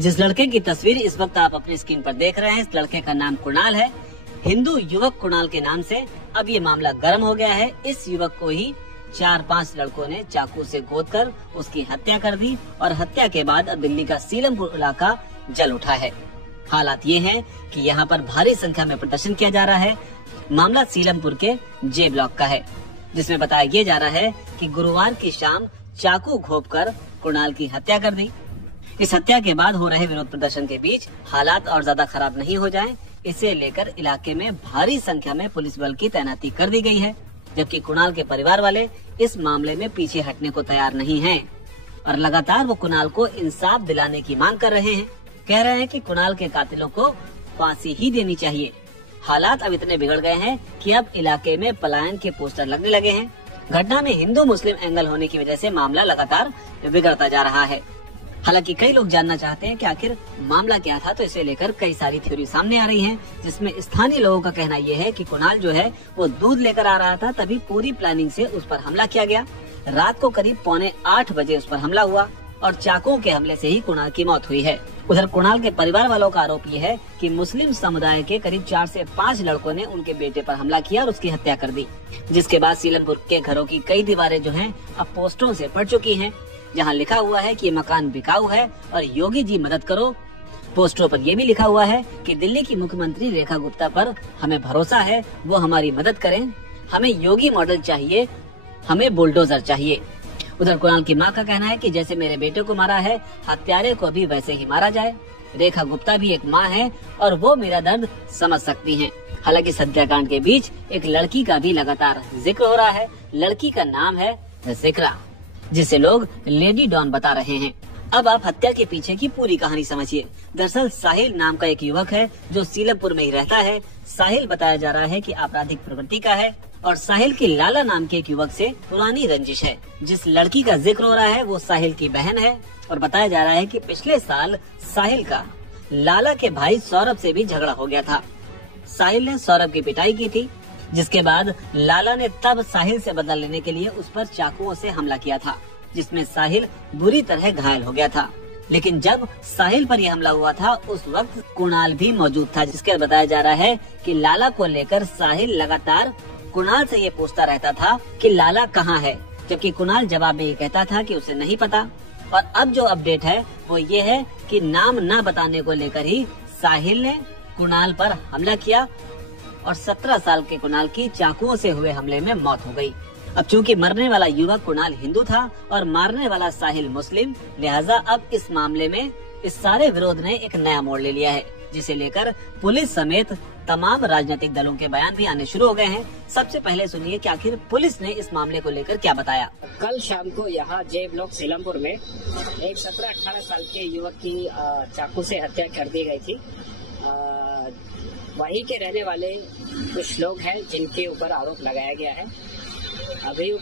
जिस लड़के की तस्वीर इस वक्त आप अपनी स्क्रीन पर देख रहे हैं, इस लड़के का नाम कुणाल है। हिंदू युवक कुणाल के नाम से अब ये मामला गर्म हो गया है। इस युवक को ही 4-5 लड़कों ने चाकू से गोदकर उसकी हत्या कर दी और हत्या के बाद अब दिल्ली का सीलमपुर इलाका जल उठा है। हालात ये हैं कि यहाँ पर भारी संख्या में प्रदर्शन किया जा रहा है। मामला सीलमपुर के जे ब्लॉक का है, जिसमें बताया ये जा रहा है कि गुरुवार की शाम चाकू घोंपकर कुणाल की हत्या कर दी। इस हत्या के बाद हो रहे विरोध प्रदर्शन के बीच हालात और ज्यादा खराब नहीं हो जाएं, इसे लेकर इलाके में भारी संख्या में पुलिस बल की तैनाती कर दी गई है। जबकि कुणाल के परिवार वाले इस मामले में पीछे हटने को तैयार नहीं हैं और लगातार वो कुणाल को इंसाफ दिलाने की मांग कर रहे हैं। कह रहे हैं कि कुणाल के कातिलों को फांसी ही देनी चाहिए। हालात अब इतने बिगड़ गए हैं कि अब इलाके में पलायन के पोस्टर लगने लगे हैं। घटना में हिंदू मुस्लिम एंगल होने की वजह से मामला लगातार बिगड़ता जा रहा है। हालांकि कई लोग जानना चाहते हैं कि आखिर मामला क्या था, तो इसे लेकर कई सारी थ्योरी सामने आ रही हैं, जिसमें स्थानीय लोगों का कहना यह है कि कुणाल जो है वो दूध लेकर आ रहा था, तभी पूरी प्लानिंग से उस पर हमला किया गया। रात को करीब 7:45 बजे उस पर हमला हुआ और चाकुओं के हमले से ही कुणाल की मौत हुई है। उधर कुणाल के परिवार वालों का आरोप ये है कि मुस्लिम समुदाय के करीब 4 से 5 लड़कों ने उनके बेटे पर हमला किया और उसकी हत्या कर दी, जिसके बाद सीलमपुर के घरों की कई दीवारें जो हैं अब पोस्टरों से पड़ चुकी हैं, जहां लिखा हुआ है कि ये मकान बिकाऊ है और योगी जी मदद करो। पोस्टरों पर यह भी लिखा हुआ है कि दिल्ली की मुख्यमंत्री रेखा गुप्ता पर हमें भरोसा है, वो हमारी मदद करें, हमें योगी मॉडल चाहिए, हमें बुलडोजर चाहिए। उधर कुणाल की मां का कहना है कि जैसे मेरे बेटे को मारा है, हत्यारे को भी वैसे ही मारा जाए। रेखा गुप्ता भी एक मां है और वो मेरा दर्द समझ सकती हैं। हालांकि हत्याकांड के बीच एक लड़की का भी लगातार जिक्र हो रहा है। लड़की का नाम है जिक्रा, जिसे लोग लेडी डॉन बता रहे हैं। अब आप हत्या के पीछे की पूरी कहानी समझिए। दरअसल साहिल नाम का एक युवक है जो सीलमपुर में ही रहता है। साहिल बताया जा रहा है कि आपराधिक प्रवृत्ति का है और साहिल की लाला नाम के एक युवक से पुरानी रंजिश है। जिस लड़की का जिक्र हो रहा है वो साहिल की बहन है और बताया जा रहा है कि पिछले साल साहिल का लाला के भाई सौरभ से भी झगड़ा हो गया था। साहिल ने सौरभ की पिटाई की थी, जिसके बाद लाला ने तब साहिल से बदला लेने के लिए उस पर चाकुओं से हमला किया था, जिसमें साहिल बुरी तरह घायल हो गया था। लेकिन जब साहिल पर यह हमला हुआ था उस वक्त कुणाल भी मौजूद था, जिसके बताया जा रहा है कि लाला को लेकर साहिल लगातार कुणाल से ये पूछता रहता था कि लाला कहाँ है, जबकि कुणाल जवाब में ये कहता था कि उसे नहीं पता। और अब जो अपडेट है वो ये है कि नाम न बताने को लेकर ही साहिल ने कुणाल पर हमला किया और 17 साल के कुणाल की चाकुओं से हुए हमले में मौत हो गई। अब चूंकि मरने वाला युवक कुणाल हिंदू था और मारने वाला साहिल मुस्लिम, लिहाजा अब इस मामले में इस सारे विरोध ने एक नया मोड़ ले लिया है, जिसे लेकर पुलिस समेत तमाम राजनीतिक दलों के बयान भी आने शुरू हो गए हैं। सबसे पहले सुनिए कि आखिर पुलिस ने इस मामले को लेकर क्या बताया। कल शाम को यहाँ जे ब्लॉक सीलमपुर में एक 17-18 साल के युवक की चाकू से हत्या कर दी गई थी। वहीं के रहने वाले कुछ लोग हैं जिनके ऊपर आरोप लगाया गया है। अभी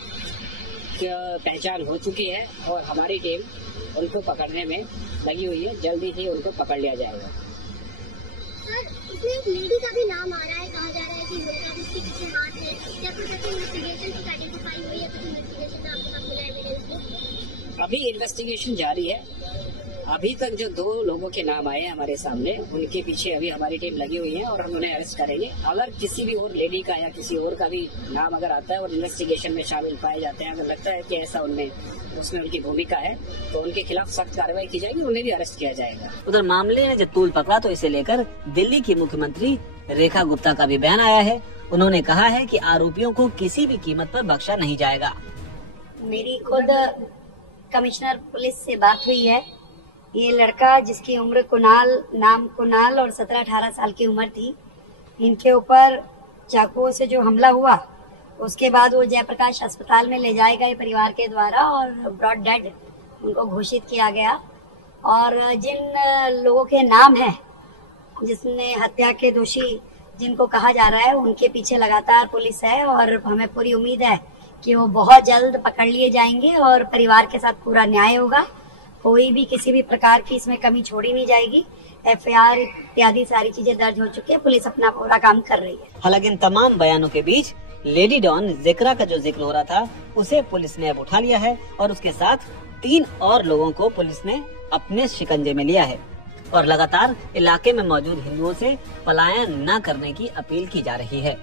पहचान हो चुकी है और हमारी टीम उनको पकड़ने में लगी हुई है। जल्दी ही उनको पकड़ लिया जाएगा। सर, इसमें एक लेडी का भी नाम आ रहा है, कहा जा रहा है कि लड़का इसके पीछे हाथ है। क्या कुछ इन्वेस्टिगेशन की आइडेंटिफाई हुई है? कुछ इन्वेस्टिगेशन में आपके पास मिला एविडेंस? अभी इन्वेस्टिगेशन जारी है। अभी तक जो 2 लोगों के नाम आए हैं हमारे सामने, उनके पीछे अभी हमारी टीम लगी हुई है और हम उन्हें अरेस्ट करेंगे। अगर किसी भी और लेडी का या किसी और का भी नाम अगर आता है और इन्वेस्टिगेशन में शामिल पाए जाते हैं, अगर लगता है कि ऐसा उसमें उनकी भूमिका है, तो उनके खिलाफ सख्त कार्रवाई की जाएगी, उन्हें भी अरेस्ट किया जाएगा। उधर मामले ने जब तूल पकड़ा तो इसे लेकर दिल्ली की मुख्यमंत्री रेखा गुप्ता का भी बयान आया है। उन्होंने कहा है कि आरोपियों को किसी भी कीमत पर बख्शा नहीं जाएगा। मेरी खुद कमिश्नर पुलिस से बात हुई है। ये लड़का जिसकी उम्र नाम कुणाल और 17-18 साल की उम्र थी, इनके ऊपर चाकुओं से जो हमला हुआ उसके बाद वो जयप्रकाश अस्पताल में ले जाए गए परिवार के द्वारा और ब्रॉड डेड उनको घोषित किया गया। और जिन लोगों के नाम हैं जिसने हत्या के दोषी जिनको कहा जा रहा है, उनके पीछे लगातार पुलिस है और हमें पूरी उम्मीद है कि वो बहुत जल्द पकड़ लिए जाएंगे और परिवार के साथ पूरा न्याय होगा। कोई भी किसी भी प्रकार की इसमें कमी छोड़ी नहीं जाएगी। FIR इत्यादि सारी चीजें दर्ज हो चुकी है। पुलिस अपना पूरा काम कर रही है। हालांकि इन तमाम बयानों के बीच लेडी डॉन जिक्रा का जो जिक्र हो रहा था उसे पुलिस ने अब उठा लिया है और उसके साथ 3 और लोगों को पुलिस ने अपने शिकंजे में लिया है। और लगातार इलाके में मौजूद हिंदुओं से पलायन न करने की अपील की जा रही है।